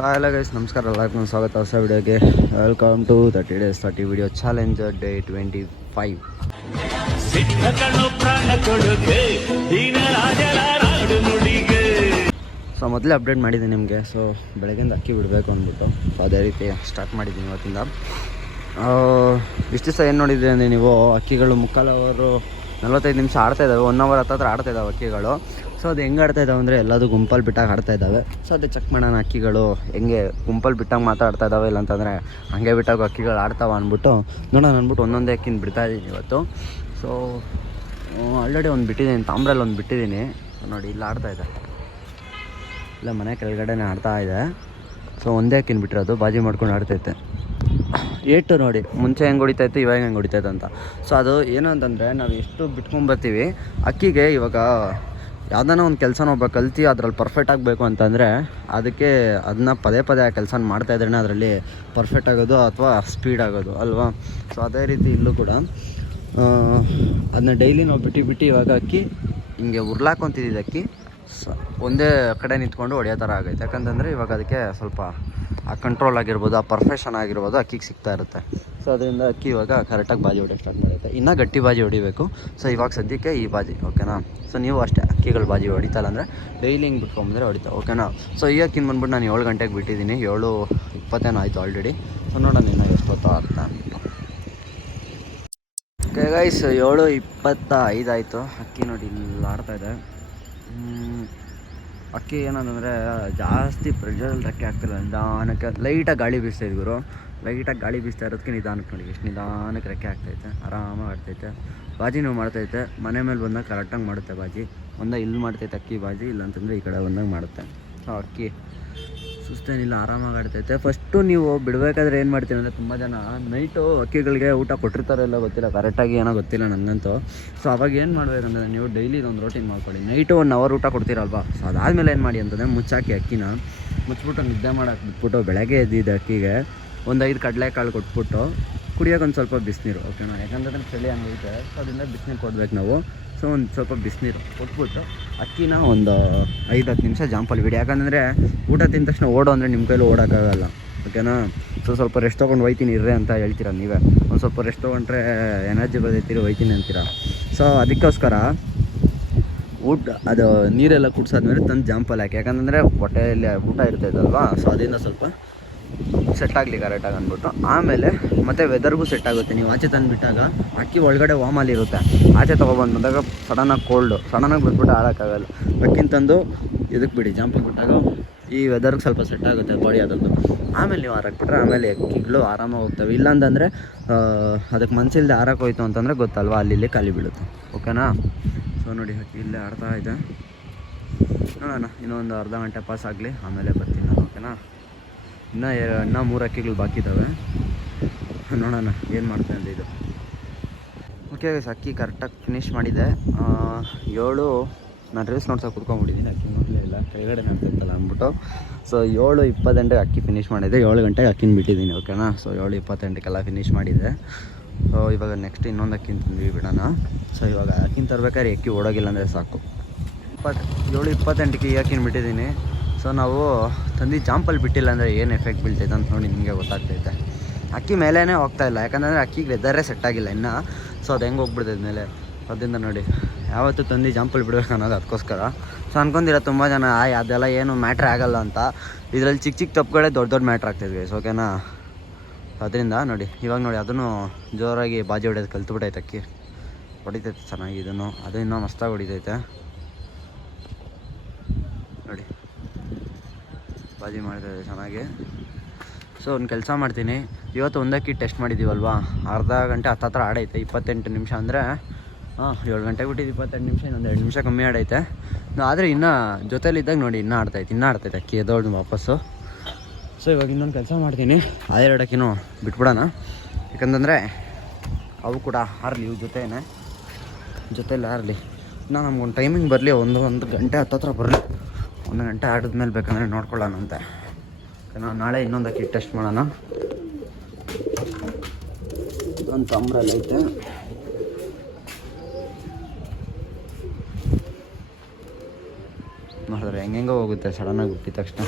So ಎಲ್ಲ guys ನಮಸ್ಕಾರ ಎಲ್ಲರಿಗೂ ಸ್ವಾಗತ. ಹೊಸ ವಿಡಿಯೋಗೆ welcome to thirty days thirty video challenge day twenty five so ಮೊದಲೇ ಅಪ್ಡೇಟ್ ಮಾಡಿದ್ದೀನಿ ನಿಮಗೆ. ಸೊ ಬೆಳಗ್ಗೆಯಿಂದ ಅಕ್ಕಿ ಬಿಡಬೇಕು ಅಂದ್ಬಿಟ್ಟು. ಸೊ ಅದೇ ರೀತಿ ಸ್ಟಾರ್ಟ್ ಮಾಡಿದ್ದೀನಿ ಇವತ್ತಿಂದ. ಇಷ್ಟು ದಿವಸ ಏನು ನೋಡಿದ್ರಿ ಅಂದರೆ ನೀವು? ಅಕ್ಕಿಗಳು ಮುಕ್ಕಾಲು ಅವರು ನಲ್ವತ್ತೈದು ನಿಮಿಷ ಆಡ್ತಾ ಇದ್ದಾವೆ ಒನ್ ಅವರ್ ಹತ್ತತ್ರ ಆಡ್ತಾ ಇದ್ದಾವೆ ಅಕ್ಕಿಗಳು. ಸೊ ಅದು ಹೆಂಗೆ ಆಡ್ತಾ ಇದ್ದಾವೆ ಅಂದರೆ ಎಲ್ಲದು ಗುಂಪಲ್ಲಿ ಬಿಟ್ಟಾಗ ಆಡ್ತಾ ಇದ್ದಾವೆ ಸೊ ಅದೇ ಚೆಕ್ ಮಾಡೋಣ ಅಕ್ಕಿಗಳು ಹೆಂಗೆ ಗುಂಪಲ್ಲಿ ಬಿಟ್ಟಾಗ ಮಾತಾಡ್ತಾ ಇದ್ದಾವೆ ಇಲ್ಲ ಹಾಗೆ ಬಿಟ್ಟಾಗ ಅಕ್ಕಿಗಳು ಆಡ್ತಾವೆ ಅಂದ್ಬಿಟ್ಟು ನೋಡೋಣ ಅಂದ್ಬಿಟ್ಟು ಒಂದೊಂದೇ ಅಕ್ಕಿನ ಬಿಡ್ತಾ ಇದ್ದೀನಿ ಇವತ್ತು. ಸೊ ಆಲ್ರೆಡಿ ಒಂದು ಬಿಟ್ಟಿದ್ದೀನಿ ತಾಮ್ರಲ್ಲಿ ಒಂದು ಬಿಟ್ಟಿದ್ದೀನಿ ನೋಡಿ, ಇಲ್ಲಿ ಆಡ್ತಾ ಇದೆ. ಇಲ್ಲ, ಮನೆ ಕೆಳಗಡೆನೇ ಆಡ್ತಾ ಇದೆ. ಸೊ ಒಂದೇ ಅಕ್ಕಿನ ಬಿಟ್ಟಿರೋದು, ಬಾಜಿ ಮಾಡ್ಕೊಂಡು ಆಡ್ತೈತೆ ಏಟು ನೋಡಿ, ಮುಂಚೆ ಹೆಂಗೆ ಹೊಡಿತೈತೆ ಇವಾಗ ಹೆಂಗೆ ಹೊಡಿತೈತೆ ಅಂತ. ಸೊ ಅದು ಏನು ಅಂತಂದರೆ, ನಾವು ಎಷ್ಟು ಬಿಟ್ಕೊಂಬರ್ತೀವಿ ಅಕ್ಕಿಗೆ ಇವಾಗ ಯಾವ್ದಾನ ಒಂದು ಕೆಲಸನ ಒಬ್ಬ ಕಲ್ತು ಅದ್ರಲ್ಲಿ ಪರ್ಫೆಕ್ಟ್ ಆಗಬೇಕು ಅಂತಂದರೆ ಅದಕ್ಕೆ ಅದನ್ನ ಪದೇ ಪದೇ ಆ ಕೆಲಸ ಮಾಡ್ತಾ ಇದ್ರೇ ಅದರಲ್ಲಿ ಪರ್ಫೆಕ್ಟ್ ಆಗೋದು ಅಥವಾ ಸ್ಪೀಡ್ ಆಗೋದು, ಅಲ್ವಾ? ಸೊ ಅದೇ ರೀತಿ ಇಲ್ಲೂ ಕೂಡ ಅದನ್ನ ಡೈಲಿ ನಾವು ಬಿಟ್ಟು ಬಿಟ್ಟು ಇವಾಗ ಅಕ್ಕಿ ಹಿಂಗೆ ಉರ್ಲಾಕೊಂತಿದ್ದಿದ್ದು ಅಕ್ಕಿ. ಸ, ಒಂದೇ ಕಡೆ ನಿಂತ್ಕೊಂಡು ಹೊಡೆಯೋ ಥರ ಆಗೈತೆ. ಯಾಕಂತಂದರೆ ಇವಾಗ ಅದಕ್ಕೆ ಸ್ವಲ್ಪ ಆ ಕಂಟ್ರೋಲ್ ಆಗಿರ್ಬೋದು ಆ ಪರ್ಫೆಕ್ಷನ್ ಆಗಿರ್ಬೋದು ಅಕ್ಕಿಗೆ ಸಿಗ್ತಾ ಇರುತ್ತೆ. ಸೊ ಅದರಿಂದ ಅಕ್ಕಿ ಇವಾಗ ಕರೆಕ್ಟಾಗಿ ಬಾಜಿ ಹೊಡಿಯೋಕ್ಕೆ ಸ್ಟಾರ್ಟ್ ಮಾಡುತ್ತೆ. ಇನ್ನೂ ಗಟ್ಟಿ ಬಾಜಿ ಹೊಡಿಬೇಕು. ಸೊ ಇವಾಗ ಸದ್ಯಕ್ಕೆ ಈ ಬಾಜಿ ಓಕೆನಾ ಸೊ ನೀವು ಅಷ್ಟೇ ಅಕ್ಕಿಗಳು ಬಾಜಿ ಹೊಡಿತಲ್ಲ ಅಂದರೆ ಡೈಲಿ ಹಿಂಗೆ ಬಿಟ್ಕೊಂಬಂದರೆ ಹೊಡಿತಾ ಓಕೆನಾ ಸೊ ಈ ಅಕ್ಕಿನ ಬಂದ್ಬಿಟ್ಟು ನಾನು ಏಳು ಗಂಟೆಗೆ ಬಿಟ್ಟಿದ್ದೀನಿ. ಏಳು ಇಪ್ಪತ್ತೇನೋ ಆಯಿತು ಆಲ್ರೆಡಿ ಸೊ ನೋಡೋಣ ಇನ್ನೂ ಎಷ್ಟೊತ್ತು ಅಂದ್ಬಿಟ್ಟು ಓಕೆ ಗೈಸ್ ಏಳು ಇಪ್ಪತ್ತ ಐದಾಯಿತು ಅಕ್ಕಿ ನೋಡಿ ಇಲ್ಲಿ ಆಡ್ತಾ ಇದೆ. ಹ್ಮ್, ಅಕ್ಕಿ ಏನಂತಂದರೆ, ಜಾಸ್ತಿ ಪ್ರೆಷರಲ್ಲಿ ರೆಕ್ಕೆ ಆಗ್ತಿಲ್ಲ ನಿಧಾನಕ್ಕೆ. ಲೈಟಾಗಿ ಗಾಳಿ ಬೀಸ್ತಾ ಇದ್ಗುರು ಲೈಟಾಗಿ ಗಾಳಿ ಬೀಸ್ತಾ ಇರೋದಕ್ಕೆ ನಿಧಾನಕ್ಕೆ ನೋಡಿ. ಎಷ್ಟು ನಿಧಾನಕ್ಕೆ ರೆಕ್ಕೆ ಆಗ್ತೈತೆ ಆರಾಮಾಗಿ ಆಡ್ತೈತೆ. ಬಾಜಿನೂ ಮಾಡ್ತೈತೆ. ಮನೆ ಮೇಲೆ ಬಂದಾಗ ಕರೆಕ್ಟಾಗಿ ಮಾಡುತ್ತೆ ಬಾಜಿ. ಒಂದ ಇಲ್ಲಿ ಮಾಡ್ತೈತೆ ಅಕ್ಕಿ ಬಾಜಿ, ಇಲ್ಲಾಂತಂದರೆ ಈ ಕಡೆ ಬಂದಾಗ ಮಾಡುತ್ತೆ. ಸೊ ಅಕ್ಕಿ. ಸುಸ್ತೇನಿಲ್ಲ ಆರಾಮಾಗಿ ಆಡ್ತೈತೆ. ಫಸ್ಟು ನೀವು ಬಿಡಬೇಕಾದ್ರೆ ಏನು ಮಾಡ್ತೀನಿ ಅಂದರೆ ತುಂಬ ಜನ ನೈಟು ಅಕ್ಕಿಗಳಿಗೆ ಊಟ ಕೊಟ್ಟಿರ್ತಾರೋ ಇಲ್ಲ ಗೊತ್ತಿಲ್ಲ ಕರೆಕ್ಟಾಗಿ ಏನೋ ಗೊತ್ತಿಲ್ಲ ನನಗಂತೂ ಸೊ ಅವಾಗ ಏನು ಮಾಡಬೇಕಂದ್ರೆ ನೀವು ಡೈಲಿ ಇದೊಂದು ರೋಟೀನ್ ಮಾಡ್ಕೊಳ್ಳಿ. ನೈಟು ಒನ್ ಅವರ್ ಊಟ ಕೊಡ್ತೀರಲ್ವಾ? ಸೊ ಅದಾದಮೇಲೆ ಏನು ಮಾಡಿ ಅಂತಂದರೆ ಮುಚ್ಚಾಕಿ ಅಕ್ಕಿನ ಮುಚ್ಚಿಬಿಟ್ಟು ನಿದ್ದೆ ಮಾಡೋಕೆ ಬಿಟ್ಬಿಟ್ಟು ಬೆಳಗ್ಗೆ ಎದ್ದಿದ್ದು ಅಕ್ಕಿಗೆ ಒಂದು ಐದು ಕಡಲೆಕಾಳು ಕೊಟ್ಬಿಟ್ಟು ಕುಡಿಯೋಕೆ ಒಂದು ಸ್ವಲ್ಪ ಬಿಸಿನೀರು ಓಕೆನಾ ಯಾಕಂತಂದ್ರೆ ಚಳಿ ಹಂಗೈತೆ ಸೊ ಅದರಿಂದ ಬಿಸಿನೀರು ಕೊಡ್ಬೇಕು ನಾವು. ಸೊ ಒಂದು ಸ್ವಲ್ಪ ಬಿಸಿನೀರು ಕೊಟ್ಬಿಟ್ಟು ಅಕ್ಕಿನ ಒಂದು ಐದು ಹತ್ತು ನಿಮಿಷ ಜಾಂಪಲ್ಲಿ ಬಿಡಿ. ಯಾಕಂದರೆ ಊಟ ತಿಂದ ತಕ್ಷಣ ಓಡೋ ಅಂದರೆ ನಿಮ್ಮ ಕೈಲಿ ಓಡೋಕ್ಕಾಗಲ್ಲ. ಓಕೆನಾ? ಸೊ ಸ್ವಲ್ಪ ರೆಸ್ಟ್ ತೊಗೊಂಡು ಹೋಯ್ತೀನಿ, ಇರ್ರೆ ಅಂತ ಹೇಳ್ತೀರಾ ನೀವೇ? ಒಂದು ಸ್ವಲ್ಪ ರೆಸ್ಟ್ ತೊಗೊಂಡ್ರೆ ಎನರ್ಜಿ ಬರ್ತೈತಿರಿ ಹೋಯ್ತೀನಿ ಅಂತೀರಾ? ಸೊ ಅದಕ್ಕೋಸ್ಕರ ಊಟ, ಅದು ನೀರೆಲ್ಲ ಕುಡ್ಸಾದ್ಮೇಲೆ ತಂದು ಜಾಂಪಲ್ ಹಾಕಿ. ಯಾಕಂದರೆ ಹೊಟ್ಟೆಯಲ್ಲಿ ಊಟ ಇರ್ತೈತಲ್ವಾ? ಸೊ ಅದರಿಂದ ಸ್ವಲ್ಪ ಸೆಟ್ ಆಗಲಿ ಕರೆಕ್ಟಾಗಿ ಅಂದ್ಬಿಟ್ಟು. ಆಮೇಲೆ ಮತ್ತೆ ವೆದರ್ಗೂ ಸೆಟ್ ಆಗುತ್ತೆ. ನೀವು ಆಚೆ ತಂದುಬಿಟ್ಟಾಗ ಅಕ್ಕಿ ಒಳಗಡೆ ವಾಮಲ್ಲಿರುತ್ತೆ ಆಚೆ ತೊಗೊಬಂದು ಬಂದಾಗ ಸಡನ್ನಾಗಿ ಕೋಲ್ಡು ಸಡನ್ನಾಗಿ ಬಂದ್ಬಿಟ್ಟು ಆಡೋಕ್ಕಾಗಲ್ಲ ಅಕ್ಕಿನ ತಂದು ಇದಕ್ಕೆ ಬಿಡಿ ಜಂಪಿಗೆ ಬಿಟ್ಟಾಗ ಈ ವೆದರ್ಗೆ ಸ್ವಲ್ಪ ಸೆಟ್ ಆಗುತ್ತೆ ಬಾಡಿ ಅದೊಂದು ಆಮೇಲೆ ನೀವು ಹಾರಾಕ್ಬಿಟ್ರೆ ಆಮೇಲೆ ಅಕ್ಕಿಗಳು ಆರಾಮಾಗಿ ಹೋಗ್ತವೆ. ಇಲ್ಲಾಂತಂದರೆ ಅದಕ್ಕೆ ಮನಸ್ಸಿಲ್ದೆ ಹಾರಕ್ಕೆ ಹೋಯ್ತು ಅಂತಂದರೆ ಗೊತ್ತಲ್ವ ಅಲ್ಲಿ ಇಲ್ಲಿ ಖಾಲಿ ಬೀಳುತ್ತೆ. ಓಕೆನಾ ಸೊ ನೋಡಿ, ಅಕ್ಕಿ ಇಲ್ಲೇ ಆಡ್ತಾ ಇದೆ. ನೋಡೋಣ, ಇನ್ನೊಂದು ಅರ್ಧ ಗಂಟೆ ಪಾಸ್ ಆಗಲಿ, ಆಮೇಲೆ ಬರ್ತೀನಿ ಓಕೆನಾ ಇನ್ನೂ ಇನ್ನೂ ಮೂರು ಅಕ್ಕಿಗಳು ಬಾಕಿ ಇದ್ದಾವೆ ನೋಡೋಣ, ಏನು ಮಾಡ್ತೇನೆ ಅಂತ ಇದು. ಓಕೆ ಅಕ್ಕಿ ಕರೆಕ್ಟಾಗಿ ಫಿನಿಷ್ ಮಾಡಿದೆ. ಏಳು ನಾನು ರೀಲ್ಸ್ ನೋಡ್ಸೋಕೆ ಕುತ್ಕೊಂಡ್ಬಿಟ್ಟಿದ್ದೀನಿ ಅಕ್ಕಿ ನೋಡಲೇ ಇಲ್ಲ. ಕೆಳಗಡೆ ನಡ್ತಿತ್ತಲ್ಲ ಅಂದ್ಬಿಟ್ಟು. ಸೊ ಏಳು ಇಪ್ಪತ್ತೆಂಟಿಗೆ ಅಕ್ಕಿ ಫಿನಿಷ್ ಮಾಡಿದೆ. ಏಳು ಗಂಟೆಗೆ ಅಕ್ಕಿನ ಬಿಟ್ಟಿದ್ದೀನಿ ಓಕೆನಾ ಸೊ ಏಳು ಇಪ್ಪತ್ತೆಂಟಕ್ಕೆಲ್ಲ ಫಿನಿಷ್ ಮಾಡಿದೆ. ಸೊ ಇವಾಗ ನೆಕ್ಸ್ಟ್ ಇನ್ನೊಂದು ಅಕ್ಕಿನ ತಿಂದ್ವಿ ಬಿಡೋಣ. ಸೊ ಇವಾಗ ಅಕ್ಕಿನ ತರ್ಬೇಕಾದ್ರೆ ಅಕ್ಕಿ ಓಡೋಗಿಲ್ಲ ಅಂದರೆ ಸಾಕು. ಇಪ್ಪತ್ತು ಏಳು ಇಪ್ಪತ್ತೆಂಟಕ್ಕೆ ಅಕ್ಕಿನ ಬಿಟ್ಟಿದ್ದೀನಿ ಸೊ ನಾವು ತಂದು ಜಾಂಪಲ್ ಬಿಟ್ಟಿಲ್ಲ ಅಂದರೆ ಏನು ಎಫೆಕ್ಟ್ ಬೀಳ್ತೈತೆ ಅಂತ ನೋಡಿ ನಿಮಗೆ ಗೊತ್ತಾಗ್ತೈತೆ. ಅಕ್ಕಿ ಮೇಲೇ ಹೋಗ್ತಾ ಇಲ್ಲ, ಯಾಕಂದರೆ ಅಕ್ಕಿಗೆ ವೆದರೇ ಸೆಟ್ ಆಗಿಲ್ಲ ಇನ್ನು. ಸೊ ಅದು ಹೆಂಗೆ ಹೋಗ್ಬಿಡ್ತೈತೆ ಮೇಲೆ ಅದರಿಂದ ನೋಡಿ. ಯಾವತ್ತೂ ತಂದು ಜಾಂಪಲ್ ಬಿಡಬೇಕು ಅನ್ನೋದು ಅದಕ್ಕೋಸ್ಕರ ಸೊ ಅನ್ಕೊಂಡಿರೋ ತುಂಬ ಜನ, ಆಯ್, ಅದೆಲ್ಲ ಏನು ಮ್ಯಾಟ್ರ್ ಆಗಲ್ಲ ಅಂತ. ಇದರಲ್ಲಿ ಚಿಕ್ಕ ಚಿಕ್ಕ ತಪ್ಪುಗಳೇ ದೊಡ್ಡ ದೊಡ್ಡ ಮ್ಯಾಟ್ರ್ ಆಗ್ತಿದ್ವಿ. ಸೊ ಓಕೆನಾ ಅದರಿಂದ ನೋಡಿ, ಇವಾಗ ನೋಡಿ ಅದನ್ನು ಜೋರಾಗಿ ಬಾಜಿ ಹೊಡೆಯೋದು ಕಲ್ತ್ಬಿಟ್ಟೈತೆ ಅಕ್ಕಿ. ಹೊಡಿತೈತೆ ಚೆನ್ನಾಗಿ ಇದನ್ನು. ಅದು ಇನ್ನೂ ಮಸ್ತಾಗಿ ಹೊಡಿತೈತೆ ನೋಡಿ ಬಾಜಿ ಮಾಡಿದ್ದಾರೆ ಚೆನ್ನಾಗಿ. ಸೊ ಒಂದು ಕೆಲಸ ಮಾಡ್ತೀನಿ. ಇವತ್ತು ಒಂದಕ್ಕೆ ಟೆಸ್ಟ್ ಮಾಡಿದ್ದೀವಲ್ವಾ ಅರ್ಧ ಗಂಟೆ ಹತ್ತತ್ರ ಆಡೈತೆ, ಇಪ್ಪತ್ತೆಂಟು ನಿಮಿಷ ಅಂದರೆ, ಹಾಂ, ಏಳು ಗಂಟೆಗೆ ಬಿಟ್ಟಿದ್ದು ಇಪ್ಪತ್ತೆಂಟು ನಿಮಿಷ, ಇನ್ನೊಂದು ಎರಡು ನಿಮಿಷ ಕಮ್ಮಿ ಆಡೈತೆ. ಆದರೆ ಇನ್ನೂ ಜೊತೇಲಿದ್ದಾಗ ನೋಡಿ, ಇನ್ನೂ ಆಡ್ತೈತೆ ಇನ್ನೂ ಆಡ್ತೈತೆ ಅಕ್ಕಿ ಎದೋಳು ವಾಪಸ್ಸು. ಸೊ ಇವಾಗ ಇನ್ನೊಂದು ಕೆಲಸ ಮಾಡ್ತೀನಿ. ಎರಡು ಅಕ್ಕಿನೂ ಬಿಟ್ಬಿಡೋಣ. ಯಾಕಂತಂದರೆ, ಅವು ಕೂಡ ಹಾರಲಿ, ಇವು ಜೊತೆನೇ. ಜೊತೆಲಿ ಹಾರಲಿ. ನಾನು ನಮ್ಗೊಂದು ಟೈಮಿಂಗ್ ಬರಲಿ, ಒಂದು ಒಂದು ಗಂಟೆ ಹತ್ತತ್ರ ಬರಲಿ. ಒಂದು ಗಂಟೆ ಆಡಿದ್ಮೇಲೆ ಬೇಕಂದರೆ ನೋಡ್ಕೊಳ್ಳೋಣ ಅಂತೆ. ನಾವು ನಾಳೆ ಇನ್ನೊಂದು ಅಕ್ಕಿ ಟೆಸ್ಟ್ ಮಾಡೋಣ. ಒಂದು ತಾಮ್ರಲ್ಲಿ ಐತೆ. ನೋಡಿದ್ರೆ ಹೆಂಗೆಂಗೋ ಹೋಗುತ್ತೆ ಸಡನ್ನಾಗಿ ಹುಟ್ಟಿದ ತಕ್ಷಣ.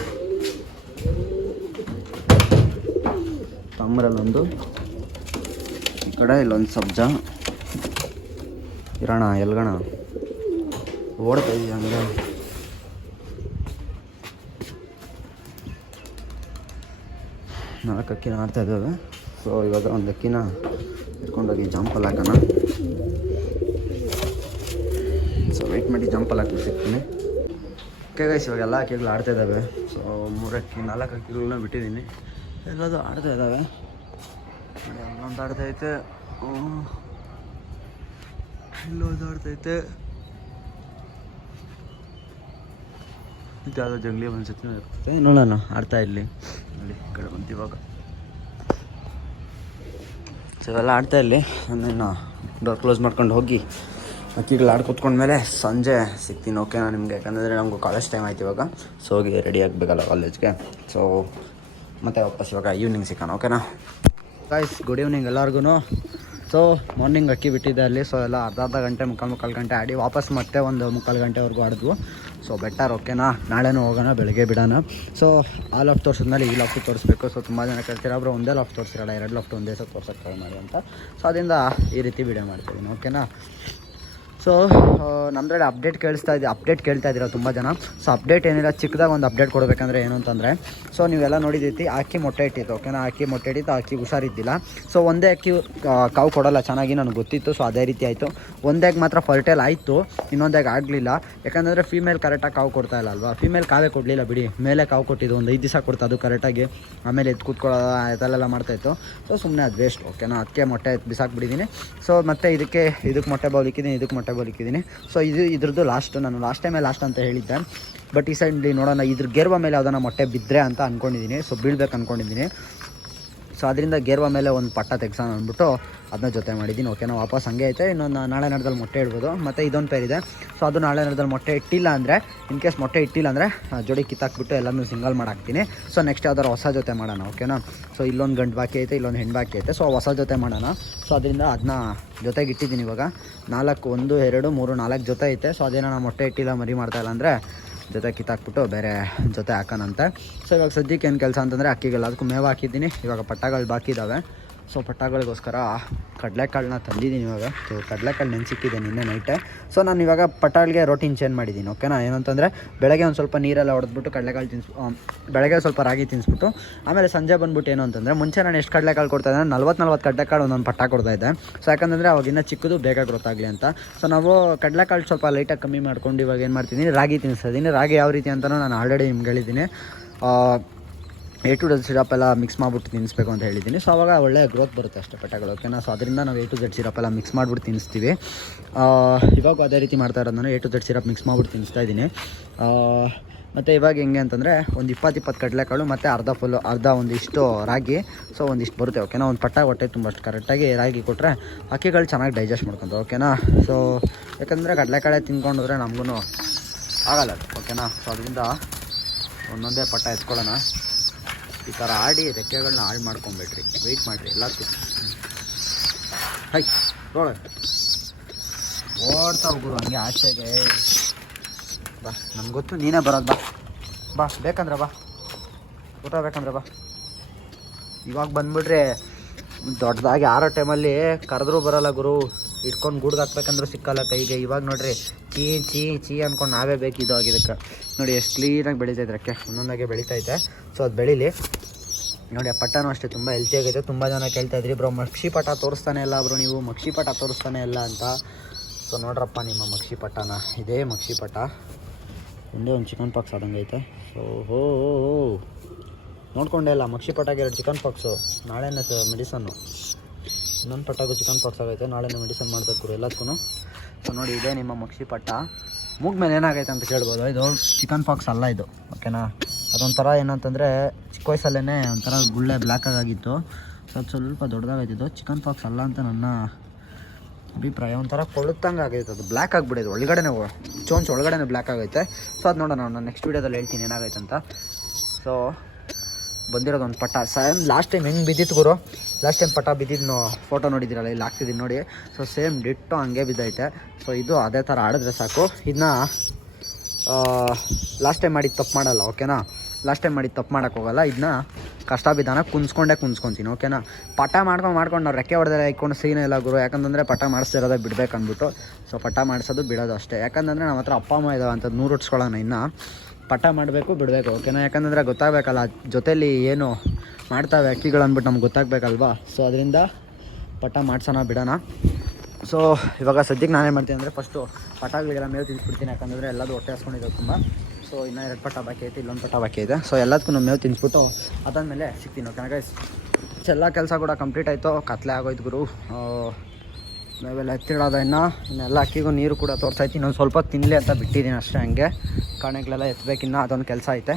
ತಾಮ್ರಲ್ಲೊಂದು ಈ ಕಡೆ ಇಲ್ಲೊಂದು ಸಬ್ಜ. ಇರೋಣ ಎಲ್ಗಣ, ಓಡ್ತಾ ಇದೆಯಾ ಹಂಗೆ? ನಾಲ್ಕು ಅಕ್ಕಿನ ಆಡ್ತಾ ಇದ್ದಾವೆ. ಸೊ ಇವಾಗ ಒಂದು ಅಕ್ಕಿನ ಇಟ್ಕೊಂಡೋಗಿ ಜಂಪಲ್ಲಿ ಹಾಕೋಣ. ಸೊ ವೆಯ್ಟ್ ಮಾಡಿ ಜಂಪಲ್ಲಿ ಹಾಕ್ಬಿಟ್ಟು ಸಿಗ್ತೀನಿ. ಓಕೆ ಗೈಸ್ ಇವಾಗ ಎಲ್ಲ ಅಕ್ಕಿಗಳು ಆಡ್ತಾ ಇದ್ದಾವೆ. ಸೊ ಮೂರು ನಾಲ್ಕು ಅಕ್ಕಿಗಳನ್ನ ಬಿಟ್ಟಿದ್ದೀನಿ. ಎಲ್ಲದು ಆಡ್ತಾ ಇದ್ದಾವೆ. ಅಲ್ಲೊಂದು ಆಡ್ತೈತೆ. ಇಲ್ಲೊಂದು ಆಡ್ತೈತೆ ಯಾವುದೋ ಜಂಗ್ಲಿ ಒಂದು ಸತಿ ಇರ್ತೈತೆ ನೋಡೋಣ, ಆಡ್ತಾ ಇರಲಿ. ಈ ಕಡೆ ಬಂತು ಇವಾಗ. ಸೊ ಇವೆಲ್ಲ ಆಡ್ತಾ ಇರಲಿ. ನಾನು ಡೋರ್ ಕ್ಲೋಸ್ ಮಾಡ್ಕೊಂಡು ಹೋಗಿ ಅಕ್ಕಿಗಳು ಆಡ್ ಕೂತ್ಕೊಂಡ್ಮೇಲೆ ಸಂಜೆ ಸಿಗ್ತೀನಿ ಓಕೆನಾ ನಿಮಗೆ? ಯಾಕಂದರೆ ನಮಗೂ ಕಾಲೇಜ್ ಟೈಮ್ ಆಯ್ತು ಇವಾಗ. ಸೊ ಹೋಗಿ ರೆಡಿ ಆಗಬೇಕಲ್ಲ ಕಾಲೇಜ್ಗೆ ಸೊ ಮತ್ತೆ ವಾಪಸ್ ಇವಾಗ ಈವ್ನಿಂಗ್ ಸಿಕ್ಕೋಣ ಓಕೆನಾ ಗಾಯ್ಸ್ ಗುಡ್ ಈವ್ನಿಂಗ್ ಎಲ್ಲರಿಗೂ ಸೊ ಮಾರ್ನಿಂಗ್ ಅಕ್ಕಿ ಬಿಟ್ಟಿದ್ದೆ ಅಲ್ಲಿ. ಸೊ ಎಲ್ಲ ಅರ್ಧ ಅರ್ಧ ಗಂಟೆ, ಮುಕ್ಕಾಲು ಮುಕ್ಕಾಲು ಗಂಟೆ ಆಡಿ ವಾಪಸ್ ಮತ್ತೆ ಒಂದು ಮುಕ್ಕಾಲು ಗಂಟೆವರೆಗೂ ಆಡಿದ್ವು. ಸೊ ಬೆಟರ್ ಓಕೆನಾ ನಾಳೆನೂ ಹೋಗೋಣ, ಬೆಳಗ್ಗೆ ಬಿಡೋಣ. ಸೊ ಆ ಲಾಫ್ಟ್ ತೋರಿಸಿದ್ಮೇಲೆ ಈ ಲಾಫ್ಟ್ ತೋರಿಸ್ಬೇಕು. ಸೊ ತುಂಬ ಜನ ಕೇಳ್ತೀರಾ ಅವರು ಒಂದೇ ಲಾಫ್ಟ್ ತೋರಿಸಿರಲ್ಲ, ಎರಡು ಲಾಫ್ಟ್ ಒಂದೇ ಸಹ ತೋರ್ಸೋಕ್ಕೆ ಟ್ರೈ ಮಾಡಿ ಅಂತ. ಸೊ ಅದರಿಂದ ಈ ರೀತಿ ವಿಡಿಯೋ ಮಾಡ್ತಿದ್ದೀನಿ ಓಕೆನಾ ಸೊ ನಮ್ಮದ್ರಲ್ಲಿ ಅಪ್ಡೇಟ್ ಕೇಳಿಸ್ತಾ ಇದೆ ಅಪ್ಡೇಟ್ ಕೇಳ್ತಾ ಇದ್ದೀರ ತುಂಬ ಜನ. ಸೊ ಅಪ್ಡೇಟ್ ಏನಿಲ್ಲ ಚಿಕ್ಕದಾಗ ಒಂದು ಅಪ್ಡೇಟ್ ಕೊಡಬೇಕಂದ್ರೆ ಏನು ಅಂತಂದರೆ ಸೊ ನೀವೆಲ್ಲ ನೋಡಿದೈತಿ ಅಕ್ಕಿ ಮೊಟ್ಟೆ ಇಟ್ಟಿತ್ತು ಓಕೆನಾ ಅಕ್ಕಿ ಮೊಟ್ಟೆ ಇಟ್ಟಿತ್ತು ಅಕ್ಕಿ ಹುಷಾರಿದ್ದಿಲ್ಲ. ಸೊ ಒಂದೇ ಅಕ್ಕಿ ಆ, ಕಾವು ಕೊಡೋಲ್ಲ ಚೆನ್ನಾಗಿ ನನಗೆ ಗೊತ್ತಿತ್ತು ಸೊ ಅದೇ ರೀತಿ ಆಯಿತು. ಒಂದೇಗೆ ಮಾತ್ರ ಫರ್ಟೈಲ್ ಆಯಿತು ಇನ್ನೊಂದಾಗ ಆಗಲಿಲ್ಲ. ಯಾಕಂದರೆ ಫೀಮೇಲ್ ಕರೆಕ್ಟಾಗಿ ಕಾವು ಕೊಡ್ತಾ ಇಲ್ಲ ಅಲ್ವಾ? ಫೀಮೇಲ್ ಕಾವೇ ಕೊಡಲಿಲ್ಲ ಬಿಡಿ ಮೇಲೆ ಕಾವು ಕೊಟ್ಟಿದ್ದು ಒಂದು ಐದು ದಿವಸ ಕೊಡ್ತಾ ಅದು ಕರೆಕ್ಟಾಗಿ ಆಮೇಲೆ ಎದ್ದು ಕೂತ್ಕೊಳ್ಳೋದು ಅದೆಲ್ಲ ಮಾಡ್ತಾಯಿತ್ತು ಸೊ ಸುಮ್ಮನೆ ಅದು ವೇಸ್ಟ್ ಓಕೆನಾ ಅದಕ್ಕೆ ಮೊಟ್ಟೆ ಬಿಸಾಕ್ಬಿಟ್ಟಿದ್ದೀನಿ ಸೊ ಮತ್ತೆ ಇದಕ್ಕೆ ಇದಕ್ಕೆ ಮೊಟ್ಟೆ ಬೌಲಿಕ್ಕಿದ್ದೀನಿ ಇದಕ್ಕೆ ಮೊಟ್ಟೆ ಇಕ್ಕಿದ್ದೀನಿ ಸೊ ಇದು ಇದ್ರದ್ದು ಲಾಸ್ಟ್ ನಾನು ಲಾಸ್ಟ್ ಟೈಮೇ ಲಾಸ್ಟ್ ಅಂತ ಹೇಳಿದ್ದೆ. ಬಟ್ ಈ ಸೈಡ್ ನೋಡೋಣ, ಇದ್ರ ಗೆರ್ವ ಮೇಲೆ ಅದನ್ನು ಮೊಟ್ಟೆ ಬಿದ್ದರೆ ಅಂತ ಅಂದ್ಕೊಂಡಿದ್ದೀನಿ ಸೊ ಬೀಳ್ಬೇಕು ಅಂದ್ಕೊಂಡಿದ್ದೀನಿ ಸೊ ಅದರಿಂದ ಗೇರ್ವ ಮೇಲೆ ಒಂದು ಪಟ್ಟ ತೆಗ್ಸೋಣ ಅಂದ್ಬಿಟ್ಟು ಅದನ್ನ ಜೊತೆ ಮಾಡಿದ್ದೀನಿ. ಓಕೆನಾ ವಾಪಸ್ ಹಂಗೆ ಐತೆ. ಇನ್ನೊಂದು ನಾಳೆ ನಡೆದಲ್ಲಿ ಮೊಟ್ಟೆ ಇಡ್ಬೋದು. ಮತ್ತು ಇದೊಂದು ಪೇರ್ ಇದೆ. ಸೊ ಅದು ನಾಳೆ ನಡೆದಲ್ಲಿ ಮೊಟ್ಟೆ ಇಟ್ಟಿಲ್ಲ ಅಂದರೆ ಇನ್ ಕೇಸ್ ಮೊಟ್ಟೆ ಇಟ್ಟಿಲ್ಲ ಅಂದರೆ ಜೋಡಿ ಕಿತ್ತಾಕ್ಬಿಟ್ಟು ಎಲ್ಲನೂ ಸಿಂಗಲ್ ಮಾಡಾಕ್ತೀನಿ. ಸೊ ನೆಕ್ಸ್ಟ್ ಯಾವ್ದಾರು ಹೊಸ ಜೊತೆ ಮಾಡೋಣ ಓಕೆನಾ ಸೊ ಇಲ್ಲೊಂದು ಗಂಡು ಬಾಕಿ ಐತೆ, ಇಲ್ಲೊಂದು ಹೆಣ್ಣು ಬಾಕಿ ಐತೆ. ಸೊ ಹೊಸ ಜೊತೆ ಮಾಡೋಣ. ಸೊ ಅದರಿಂದ ಅದನ್ನ ಜೊತೆಗೆ ಇಟ್ಟಿದ್ದೀನಿ ಇವಾಗ. ನಾಲ್ಕು, ಒಂದು, ಎರಡು, ಮೂರು, ನಾಲ್ಕು ಜೊತೆ ಐತೆ. ಸೊ ಅದೇನೋ ಮೊಟ್ಟೆ ಇಟ್ಟಿಲ್ಲ, ಮರಿ ಮಾಡ್ತಾಯಿಲ್ಲ ಅಂದರೆ ಜೊತೆ ಕಿತ್ತಾಕ್ಬಿಟ್ಟು ಬೇರೆ ಜೊತೆ ಹಾಕೋಣಂತೆ. ಸೊ ಇವಾಗ ಸದ್ಯಕ್ಕೆ ಏನು ಕೆಲಸ ಅಂತಂದರೆ ಅಕ್ಕಿಗಳು. ಅದಕ್ಕೂ ಮೇವು ಹಾಕಿದ್ದೀನಿ. ಇವಾಗ ಪಟ್ಟಗಳು ಬಾಕಿ ಇದ್ದಾವೆ ಸೊ ಪಟಾಗಳಿಗೋಸ್ಕರ ಕಡಲೆಕಾಳನ್ನ ತಂದಿದ್ದೀನಿ ಇವಾಗ. ಸೊ ಕಡಲೆಕಾಳು ನೆನೆಸಿಕ್ಕಿದೆ ನಿನ್ನೆ ನೈಟೆ ಸೊ ನಾನು ಇವಾಗ ಪಟಾಳಿಗೆ ರೊಟೀನ್ ಚೇಂಜ್ ಮಾಡಿದ್ದೀನಿ ಓಕೆನಾ ಏನಂತಂದರೆ, ಬೆಳಗ್ಗೆ ಒಂದು ಸ್ವಲ್ಪ ನೀರೆಲ್ಲ ಹೊಡೆದ್ಬಿಟ್ಟು ಕಡಲೆಕಾಳು ತಿನ್ಸ್ ಬೆಳಗ್ಗೆ ಸ್ವಲ್ಪ ರಾಗಿ ತಿನ್ನಿಸ್ಬಿಟ್ಟು ಆಮೇಲೆ ಸಂಜೆ ಬಂದ್ಬಿಟ್ಟು ಏನು ಅಂತಂದರೆ, ಮುಂಚೆ ನಾನು ಎಷ್ಟು ಕಡಲೆಕಾಳು ಕೊಡ್ತಾ ಇದ್ದೆ ನಲ್ವತ್ತು ನಲ್ವತ್ತು ಕಡಲೆಕಾಳು ಒಂದೊಂದು ಪಟ್ಟ ಕೊಡ್ತಾ ಇದ್ದೆ. ಸೊ ಅವಾಗ ಅವಾಗಿನ್ನ ಚಿಕ್ಕದು, ಬೇಗ ಗೊತ್ತಾಗಲಿ ಅಂತ. ಸೊ ನಾವು ಕಡಲೆಕಾಳು ಸ್ವಲ್ಪ ಲೈಟಾಗಿ ಕಮ್ಮಿ ಮಾಡ್ಕೊಂಡು ಇವಾಗ ಏನು ಮಾಡ್ತಿದ್ದೀನಿ, ರಾಗಿ ತಿನ್ನಿಸ್ತಾ ರಾಗಿ ಯಾವ ರೀತಿ ಅಂತಲೂ ನಾನು ಆಲ್ರೆಡಿ ನಿಮ್ಗೆ ಹೇಳಿದ್ದೀನಿ. ಎ ಟು ಡೆಡ್ ಸಿರಪ್ ಎಲ್ಲ ಮಿಕ್ಸ್ ಮಾಡಿಬಿಟ್ಟು ತಿನ್ನಿಸ್ಬೇಕು ಅಂತ ಹೇಳಿದ್ದೀನಿ. ಸೊ ಅವಾಗ ಒಳ್ಳೆ ಗ್ರೋತ್ ಬರುತ್ತೆ ಅಷ್ಟೇ ಪೆಟ್ಟಗಳು ಓಕೆನಾ ಸೊ ಅದರಿಂದ ನಾವು ಎ ಟು ಝೆಡ್ ಸಿರಪ್ ಎಲ್ಲ ಮಿಕ್ಸ್ ಮಾಡಿಬಿಟ್ಟು ತಿನ್ನಿಸ್ತೀವಿ ಇವಾಗ ಅದೇ ರೀತಿ ಮಾಡ್ತಾ ಇರೋದು ನಾನು A to Z syrup mix ಮಾಡಿಬಿಟ್ಟು ತಿನ್ನಿಸ್ತಾ ಇದ್ದೀನಿ. ಮತ್ತು ಇವಾಗ ಹೆಂಗೆ ಅಂತಂದರೆ ಒಂದು ಇಪ್ಪತ್ತು ಇಪ್ಪತ್ತು ಕಡಲೆಕಾಳು ಮತ್ತು ಅರ್ಧ ಫುಲ್ಲು ಅರ್ಧ ಒಂದಿಷ್ಟು ರಾಗಿ. ಸೊ ಒಂದಿಷ್ಟು ಬರುತ್ತೆ ಓಕೆನಾ ಒಂದು ಪಟ್ಟ ಹೊಟ್ಟೆ ತುಂಬ ಅಷ್ಟು ಕರೆಕ್ಟಾಗಿ ರಾಗಿ ಕೊಟ್ಟರೆ ಅಕ್ಕಿಗಳು ಚೆನ್ನಾಗಿ ಡೈಜೆಸ್ಟ್ ಮಾಡ್ಕೊಂತ ಓಕೆನಾ ಸೊ ಯಾಕಂದರೆ ಕಡಲೆಕಾಳೆ ತಿನ್ಕೊಂಡ್ರೆ ನಮಗೂ ಆಗಲ್ಲ ಓಕೆನಾ ಸೊ ಅದರಿಂದ ಒಂದೊಂದೇ ಪಟ್ಟ ಎತ್ಕೊಳ್ಳೋಣ. ಈ ಥರ ಆಡಿ ರೆಕ್ಕೆಗಳನ್ನ ಹಾಳು ಮಾಡ್ಕೊಂಬಿಟ್ರಿ. ವೆಯ್ಟ್ ಮಾಡಿರಿ ಎಲ್ಲಕ್ಕೂ ಹೈ ನೋಡ ಓಡ್ತಾ ಗುರು, ಹಂಗೆ ಆಚೆಗೆ. ಬಾ ನಮ್ಗೆ ಗೊತ್ತು, ನೀನೇ ಬರೋದು ಬಾ. ಬಾ, ಬೇಕಂದ್ರೆ ಬಾ. ಊಟ ಬೇಕಂದ್ರೆ ಬಾ. ಇವಾಗ ಬಂದ್ಬಿಟ್ರೆ ದೊಡ್ಡದಾಗಿ ಆರೋ ಟೈಮಲ್ಲಿ ಕರೆದ್ರೂ ಬರಲ್ಲ ಗುರು. ಇಟ್ಕೊಂಡು ಗೂಡ್ಗೆ ಹಾಕ್ಬೇಕಂದ್ರೂ ಸಿಕ್ಕಲ್ಲ ಕೈಗೆ. ಇವಾಗ ನೋಡ್ರಿ, ಚೀ ಚೀ ಚೀ ಅಂದ್ಕೊಂಡು ನಾವೇ ಬೇಕಿದ್ದು ಆಗಿದ್ದಕ್ಕೆ. ನೋಡಿ, ಎಷ್ಟು ಕ್ಲೀನಾಗಿ ಬೆಳೀತೈತೆ ರೆಕ್ಕೆ. ಒಂದೊಂದಾಗೆ ಬೆಳೀತೈತೆ ಸೊ ಅದು ಬೆಳೀಲಿ. ನೋಡಿ, ಆ ಪಟ್ಟನೂ ಅಷ್ಟೇ ತುಂಬ ಹೆಲ್ತಿ ಆಗೈತೆ. ತುಂಬ ಜನ ಕೇಳ್ತಾ ಇದ್ರಿ, ಬ್ರೋ, ಮಕ್ಷಿ ಪಟ ತೋರಿಸ್ತಾನೆ ಇಲ್ಲ ಬ್ರೋ ನೀವು? ಮಕ್ಷಿ ಪಟ ತೋರಿಸ್ತಾನೆ ಇಲ್ಲ ಅಂತ. ಸೊ ನೋಡ್ರಪ್ಪ ನಿಮ್ಮ ಮಕ್ಷಿ ಪಟ್ಟನ ಇದೇ ಮಕ್ಷಿ ಪಟ. ಒಂದೇ ಒಂದು ಚಿಕನ್ ಪಾಕ್ಸ್ ಆದಂಗೆ ಐತೆ. ಸೊ ಹೋ ನೋಡ್ಕೊಂಡೆ ಇಲ್ಲ ಮಕ್ಷಿ ಪಟಾಗೆ ಎರಡು ಚಿಕನ್ ಪಾಕ್ಸು ನಾಳೆನೇ ಸ, ಮೆಡಿಸನ್ನು. ಇನ್ನೊಂದು ಪಟ್ಟಾಗೂ ಚಿಕನ್ ಪಾಕ್ಸ್ ಆಗೈತೆ. ನಾಳೆನೇ ಮೆಡಿಸನ್ ಮಾಡಬೇಕು ಎಲ್ಲದಕ್ಕೂ ಸೊ ನೋಡಿ, ಇದೇ ನಿಮ್ಮ ಮಕ್ಷಿ ಪಟ್ಟ ಮೂಗ್ ಮೇಲೆ ಏನಾಗೈತೆ ಅಂತ ಕೇಳ್ಬೋದು. ಇದು ಚಿಕನ್ ಪಾಕ್ಸ್ ಅಲ್ಲ ಇದು. ಓಕೆನಾ ಅದೊಂಥರ ಏನಂತಂದರೆ ಚಿಕ್ಕ ವಯಸ್ಸಲ್ಲೇ ಒಂಥರ ಗುಳ್ಳೆ ಬ್ಲ್ಯಾಕ್ ಆಗಿತ್ತು ಸೊ ಅದು ಸ್ವಲ್ಪ ದೊಡ್ಡದಾಗೈತಿದ್ದು ಚಿಕನ್ ಪಾಕ್ಸ್ ಅಲ್ಲ ಅಂತ ನನ್ನ ಅಭಿಪ್ರಾಯ. ಒಂಥರ ಕೊಳುತ್ತಂಗೆ ಆಗೈತೆ ಅದು. ಬ್ಲ್ಯಾಕ್ ಆಗಿಬಿಡೋದು ಒಳಗಡೆನೇ ಚೋಂಚ್ ಒಳಗಡೆ ಬ್ಲ್ಯಾಕ್ ಆಗೈತೆ. ಸೊ ಅದು ನೋಡೋಣ. ನಾನು ನೆಕ್ಸ್ಟ್ ವೀಡಿಯೋದಲ್ಲಿ ಹೇಳ್ತೀನಿ ಏನಾಗೈತೆ ಅಂತ. ಸೊ ಬಂದಿರೋದು ಒಂದು ಪಟ. ಸೇಮ್ ಲಾಸ್ಟ್ ಟೈಮ್ ಹೆಂಗೆ ಬಿದ್ದಿತ್ತು ಗುರು? ಲಾಸ್ಟ್ ಟೈಮ್ ಪಟ ಬಿದ್ದಿದ್ದು ಫೋಟೋ ನೋಡಿದ್ದೀರಲ್ಲ, ಇಲ್ಲಿ ಹಾಕ್ತಿದ್ದೀನಿ ನೋಡಿ. ಸೊ ಸೇಮ್ ಡಿಟ್ಟು ಹಂಗೆ ಬಿದ್ದೈತೆ. ಸೊ ಇದು ಅದೇ ಥರ ಆಡಿದ್ರೆ ಸಾಕು. ಇದನ್ನ ಲಾಸ್ಟ್ ಟೈಮ್ ಮಾಡಿದ್ದು ತಪ್ಪು ಮಾಡಲ್ಲ ಓಕೆನಾ ಲಾಸ್ಟ್ ಟೈಮ್ ಮಾಡಿದ್ದು ತಪ್ಪು ಮಾಡೋಕೆ ಹೋಗಲ್ಲ. ಇದನ್ನ ಕಷ್ಟ ಬಿದ್ದಾನ ಕುಂಸ್ಕೊಂಡೆ ಕುಂಸ್ಕೊಂತೀನಿ ಓಕೆನಾ ಪಟ ಮಾಡ್ಕೊಂಡು ಮಾಡ್ಕೊಂಡು ನಾವು ರೆಕ್ಕೆ ಹೊಡೆದ್ರೆ ಇಕ್ಕೊಂಡು ಸೀನ್ ಇಲ್ಲ ಗುರು, ಯಾಕಂತಂದರೆ ಪಟ ಮಾಡಿಸ್ತಿರೋದೇ ಬಿಡ್ಬೇಕು ಅಂದ್ಬಿಟ್ಟು ಸೊ ಪಟ ಮಾಡಿಸೋದು ಬಿಡೋದು ಅಷ್ಟೇ. ಯಾಕಂತಂದರೆ ನಮ್ಮ ಹತ್ರ ಅಪ್ಪ, ಅಮ್ಮ ಇದಾವೆ ಅಂತ ನೂರು ಉಟ್ಸ್ಕೊಳ್ಳೋಣ ಇನ್ನು. ಪಟ ಮಾಡಬೇಕು, ಬಿಡಬೇಕು ಓಕೆನಾ ಯಾಕಂದರೆ ಗೊತ್ತಾಗಬೇಕಲ್ಲ, ಜೊತೇಲಿ ಏನು ಮಾಡ್ತಾವೆ ಅಕ್ಕಿಗಳು ಅಂದ್ಬಿಟ್ಟು ನಮ್ಗೆ ಗೊತ್ತಾಗಬೇಕಲ್ವಾ? ಸೊ ಅದರಿಂದ ಪಟ ಮಾಡ್ಸೋಣ, ಬಿಡೋಣ. ಸೊ ಇವಾಗ ಸದ್ಯಕ್ಕೆ ನಾನೇನು ಮಾಡ್ತೀನಿ ಅಂದರೆ ಫಸ್ಟು ಪಟಾಗಳಿಗೆಲ್ಲ ಮೇಲೆ ತಿನ್ಸ್ಬಿಡ್ತೀನಿ ಯಾಕಂದರೆ ಎಲ್ಲದೂ ಹೊಟ್ಟೆ ಹಾಸ್ಕೊಂಡಿದ್ದಾವೆ ತುಂಬ. ಸೊ ಇನ್ನೂ ಎರಡು ಪಟ ಬಾಕಿ ಐತೆ, ಇಲ್ಲೊಂದು ಪಟ ಬಾಕಿ ಇದೆ. ಸೊ ಎಲ್ಲದಕ್ಕೂ ಮೇವು ತಿನ್ಸ್ಬಿಟ್ಟು ಅದಾದಮೇಲೆ ಸಿಗ್ತೀನಿ ಓಕೆನಾ ಗೈಸ್ ಎಲ್ಲ ಕೆಲಸ ಕೂಡ ಕಂಪ್ಲೀಟ್ ಆಯಿತು, ಕತ್ಲೆ ಆಗೋಯ್ತು ಗುರು. ಮೇವೆಲ್ಲ ಎತ್ತಿಡೋದ ಇನ್ನು. ಇನ್ನೆಲ್ಲ ಅಕ್ಕಿಗೂ ನೀರು ಕೂಡ ತೋರಿಸೈತಿ ಇನ್ನೊಂದು ಸ್ವಲ್ಪ ತಿನ್ನಲಿ ಅಂತ ಬಿಟ್ಟಿದ್ದೀನಿ ಅಷ್ಟೇ ಹಂಗೆ. ಕಾಣೆಗಳೆಲ್ಲ ಎತ್ತಬೇಕಿನ್ನ ಅದೊಂದು ಕೆಲಸ ಐತೆ.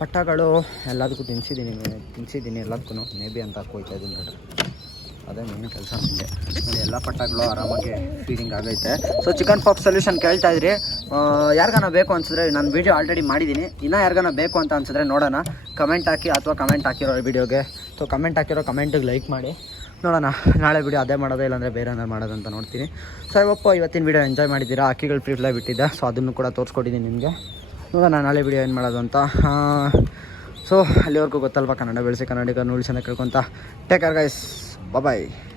ಪಟ್ಟಗಳು ಎಲ್ಲದಕ್ಕೂ ತಿನ್ಸಿದ್ದೀನಿ ತಿನ್ಸಿದ್ದೀನಿ ಎಲ್ಲದಕ್ಕೂ ಮೇ ಬಿ ಅಂತ ಕೋಯ್ತಾ ಇದ್ದೀನಿ ನೋಡ್ರಿ. ಅದೇ ಮೇನ್ ಕೆಲಸ ನನಗೆ ನಾನು ಎಲ್ಲ ಪಟ್ಟಗಳು ಆರಾಮಾಗಿ ಫೀಡಿಂಗ್ ಆಗೈತೆ. ಸೊ ಚಿಕನ್ ಪಾಪ್ ಸೊಲ್ಯೂಷನ್ ಕೇಳ್ತಾ ಇದ್ರಿ. ಯಾರಿಗಾನ ಬೇಕು ಅನ್ಸಿದ್ರೆ ನಾನು ವೀಡಿಯೋ ಆಲ್ರೆಡಿ ಮಾಡಿದ್ದೀನಿ ಇನ್ನೂ ಯಾರಿಗಾನ ಬೇಕು ಅಂತ ಅನ್ಸಿದ್ರೆ ನೋಡೋಣ. ಕಮೆಂಟ್ ಹಾಕಿ ಅಥವಾ ಕಮೆಂಟ್ ಹಾಕಿರೋ ವೀಡಿಯೋಗೆ ಸೊ ಕಮೆಂಟ್ ಹಾಕಿರೋ ಕಮೆಂಟಿಗೆ ಲೈಕ್ ಮಾಡಿ. ನೋಡೋಣ. ನಾಳೆ ವಿಡಿಯೋ ಅದೇ ಮಾಡೋದೇ ಇಲ್ಲಾಂದರೆ ಬೇರೆ ಏನಾದ್ರು ಮಾಡೋದಂತ ನೋಡ್ತೀನಿ. ಸೊ ಇವಪ್ಪ ಇವತ್ತಿನ ವಿಡಿಯೋ ಎಂಜಾಯ್ ಮಾಡಿದ್ದೀರಾ. ಅಕ್ಕಿಗಳು ಫ್ರೀ ಫ್ಲೈ ಬಿಟ್ಟಿದ್ದೆ ಸೊ ಅದನ್ನು ಕೂಡ ತೋರಿಸ್ಕೊಟ್ಟಿದ್ದೀನಿ ನಿಮಗೆ. ನೋಡೋಣ ನಾಳೆ ವಿಡಿಯೋ ಏನು ಮಾಡೋದು ಅಂತ. ಸೊ ಅಲ್ಲಿವರೆಗೂ ಗೊತ್ತಲ್ವಾ ಕನ್ನಡ ಬೆಳೆಸಿ ಕನ್ನಡಿಗ ಉಳಿಸೋಣ ಕೇಳ್ಕೊತ. Take care guys 拜拜。